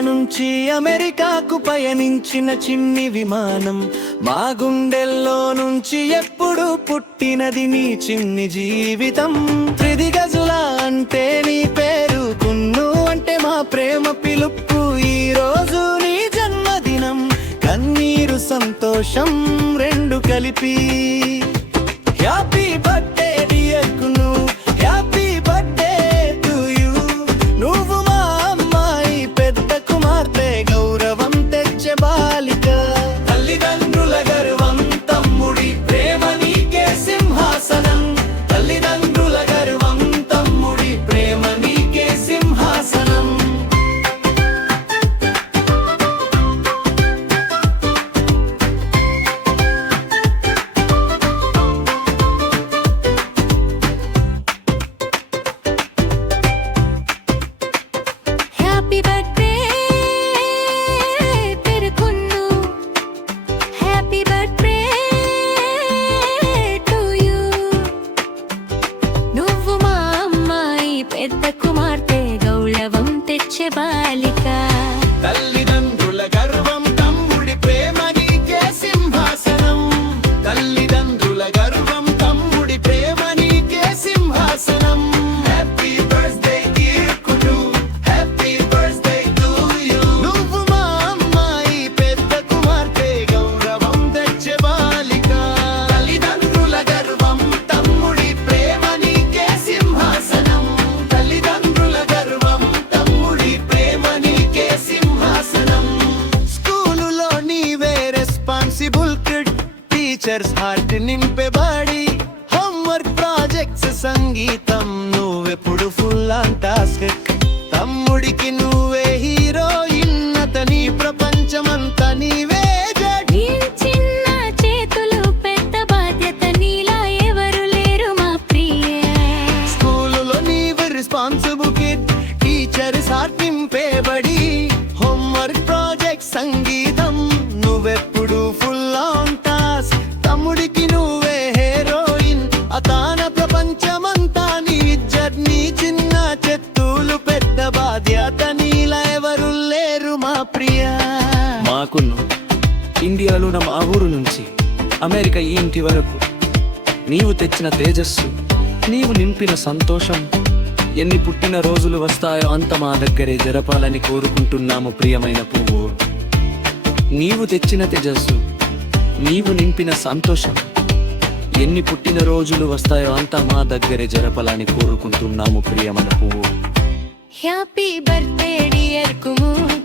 నుంచి అమెరికాకు పయనించిన చిన్ని విమానం మా గుండెల్లో నుంచి ఎప్పుడు పుట్టినది నీ చిన్ని జీవితం. త్రిది గజుల అంటే నీ పేరు కున్ను అంటే మా ప్రేమ పిలుపు. ఈ రోజు నీ జన్మదినం కన్నీరు సంతోషం రెండు కలిపి. హ్యాపీ బర్త్డే డియర్ కును పెద్ద కుమార్తె గౌరవం తెచ్చే బాలిక. టీచర్స్ హార్ట్ నింపెబడి హోంవర్క్ ప్రాజెక్ట్స్ సంగీతం. నువ్వెప్పుడు ఫుల్ ఆన్ టాస్క్ తమ్ముడికి నువ్వే హీరోయిన్ అతని ప్రపంచమంతా నీవే చిన్న చేతులు పెద్ద బాధ్యత నీలా ఎవరు లేరు మా ప్రియ. స్కూలులో నీవు రెస్పాన్సిబుల్ కిడ్ టీచర్ సార్ నింపేబడి. హోంవర్క్ ప్రాజెక్ట్ సంగీతం. నువ్వెప్పుడు ఫుల్ ఇండియాలో నా మా ఊరు నుంచి. అమెరికా ఈ ఇంటి వరకు. నీవు తెచ్చిన తేజస్సు నీవు నింపిన సంతోషం. ఎన్ని పుట్టిన రోజులు వస్తాయో అంత మా దగ్గరే జరపాలని కోరుకుంటున్నాము ప్రియమైన పువ్వు. నీవు తెచ్చిన తేజస్సు నీవు నింపిన సంతోషం. ఎన్ని పుట్టిన రోజులు వస్తాయో అంత మా దగ్గరే జరపాలని కోరుకుంటున్నాము ప్రియమైన పువ్వు. Happy birthday dear కుము